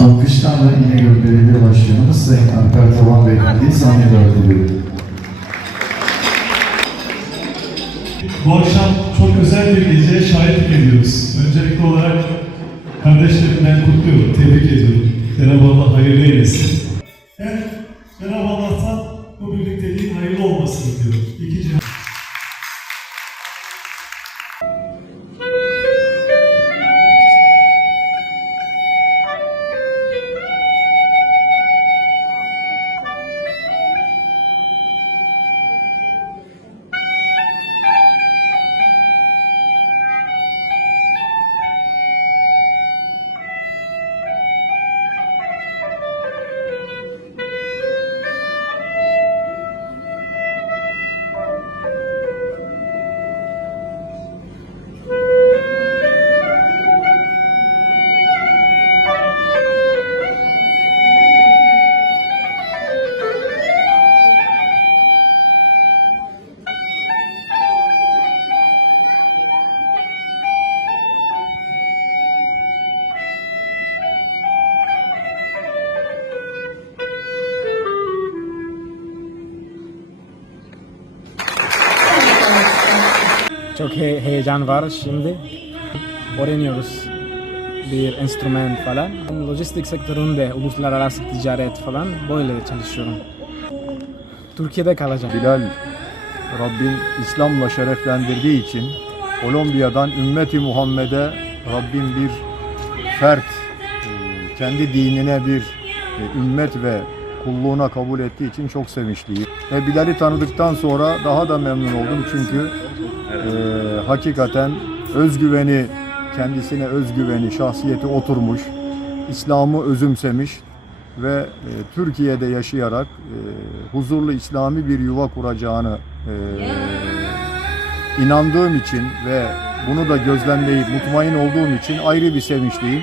Alkışlarla İnegöl Belediye Başkanımız Sayın Alper Taban Beyefendi'yi sahneye davet ediyorum. Bu akşam çok özel bir geceye şahitlik ediyoruz. Öncelikli olarak kardeşlerimden kutluyorum, tebrik ediyorum. Cenab-ı Allah hayırlı eylesin. Ben Cenab-ı Allah'tan bu birlikteliğin hayırlı olmasını diliyorum. İki cihan Çok he- heyecan var şimdi. Öğreniyoruz bir enstrüman falan. Lojistik sektöründe uluslararası ticaret falan böyle çalışıyorum. Türkiye'de kalacağım. Bilal Rabbim İslam'la şereflendirdiği için Kolombiya'dan ümmeti Muhammed'e Rabbim bir fert, e, kendi dinine bir e, ümmet ve kulluğuna kabul ettiği için çok sevinçliyim. Ve Bilal'i tanıdıktan sonra daha da memnun oldum çünkü e, hakikaten özgüveni, kendisine özgüveni, şahsiyeti oturmuş, İslam'ı özümsemiş ve e, Türkiye'de yaşayarak e, huzurlu İslami bir yuva kuracağını e, inandığım için ve bunu da gözlemleyip mutmain olduğum için ayrı bir sevinçliyim.